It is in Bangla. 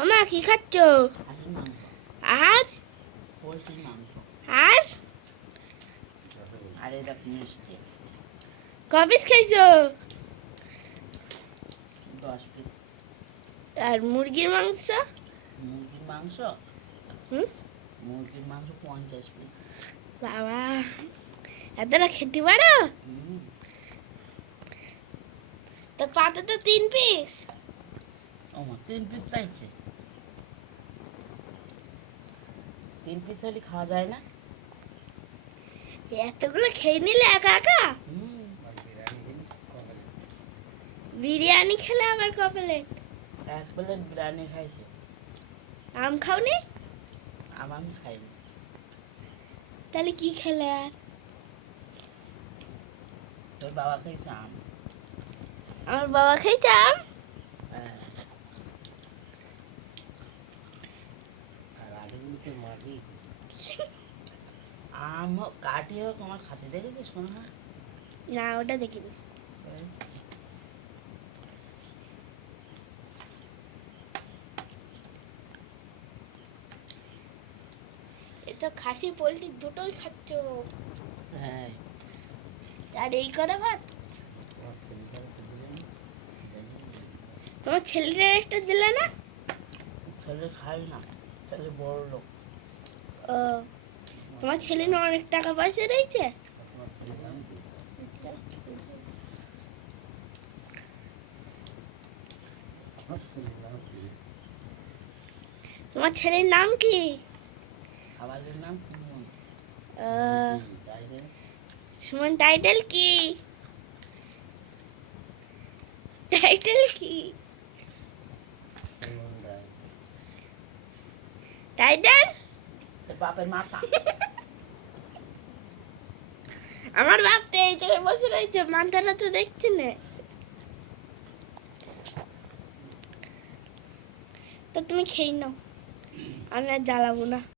ওমা কি খাচ্ছ? আর আর ক পিস খাইছো? 10 পিস। আর মুরগির মাংস? মুরগির মাংস হুম, মুরগির মাংস 50 পিস। বাবা এতটা খেতে পারো? তা পাতে তো 3 পিস। ওমা 3 পিস চাইছে। 3 পিস হলে খাওয়া যায় না? এতগুলো খেয়ে নিলে একা একা? বিরিয়ানি খেলে আবার ক প্লেট? 1 প্লেট বিরিয়ানি খাইছে। আম খাওনি? আমি খাইনি। তাহলে কি খেলে আর? তোর বাবা খাইছে আম। আমার বাবা খাইছে আম? হ্যাঁ। আম হোক কাটি হোক আমার খাতে দেখেছিস শোনো না? না ওটা দেখিনি। এ তো খাসি পোলট্রি দুটোই খাচ্ছ। হ্যাঁ। আর এই করে ভাত তোমার ছেলেটার একটা দিলে না? ছেলে খাই না, ছেলে বড় লোক। ও তোমার ছেলে না অনেক টাকা পয়সা রয়েছে? তোমার ছেলের নাম কি? আমাদের নাম সুমন। সুমন টাইটেল কি? টাইটেল কি? টাইটেল বাপের মাথা। আমার বাপ তো এই জায়গায় বসে রয়েছে, মাথাটা তো দেখছি না। তা তুমি খেয়ে নাও, আমি আর জ্বালাবো না।